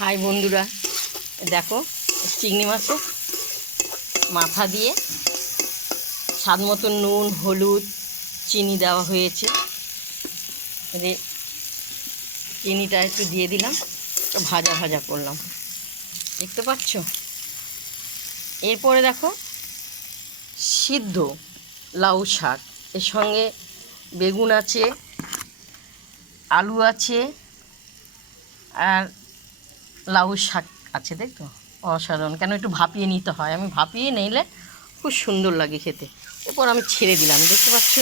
High বন্ধুরা, দেখো চিংড়ি মাছের মাথা দিয়ে স্বাদ মতো নুন, হলুদ, চিনি দেওয়া হয়েছে। চিনিটা একটু দিয়ে দিলাম, ভাজা ভাজা করলাম, দেখতে পাচ্ছ। এরপরে দেখো সিদ্ধ লাউ শাক, এর সঙ্গে বেগুন আছে, আলু আছে, আর লাউ শাক আছে। দেখতো অসাধারণ, কেন একটু ভাপিয়ে নিতে হয়, আমি ভাপিয়ে নিলে খুব সুন্দর লাগে খেতে। এরপর আমি ছেড়ে দিলাম, দেখতে পাচ্ছ,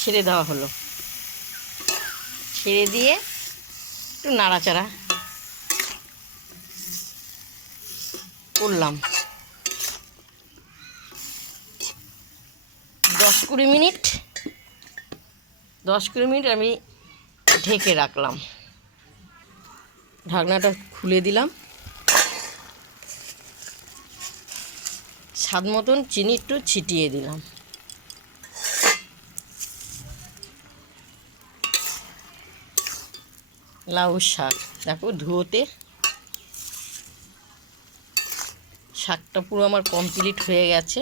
ছেড়ে দেওয়া হলো। ছেড়ে দিয়ে একটু নাড়াচাড়া করলাম 10-20 মিনিট আমি ঢেকে রাখলাম। ঢাকনাটা খুলে দিলাম, স্বাদ মতন চিনি একটু ছিটিয়ে দিলাম। লাউ শাক দেখো ধুয়োতে শাকটা পুরো আমার কমপ্লিট হয়ে গেছে,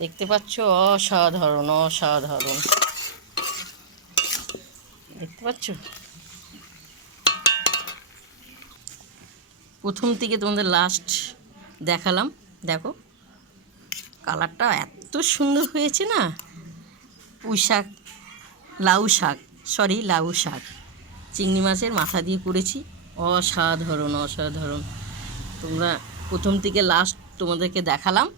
দেখতে পাচ্ছ। অসাধারণ অসাধারণ, দেখতে পাচ্ছ। প্রথম থেকে তোমাদের লাস্ট দেখালাম, দেখো কালারটা এত সুন্দর হয়েছে না। পুঁই শাক, লাউ শাক চিংড়ি মাছের মাথা দিয়ে করেছি, অসাধারণ অসাধারণ। তোমরা প্রথম থেকে লাস্ট তোমাদেরকে দেখালাম।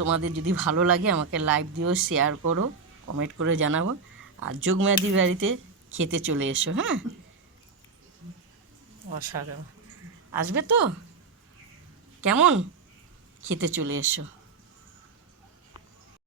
তোমাদের যদি ভালো লাগে আমাকে লাইক দিও, শেয়ার করো, কমেন্ট করে জানাবো। আর যোগমায়াদি বাড়িতে খেতে চলে এসো, হ্যাঁ। অসাধারণ, আসবে তো? কেমন? খেতে চলে এসো।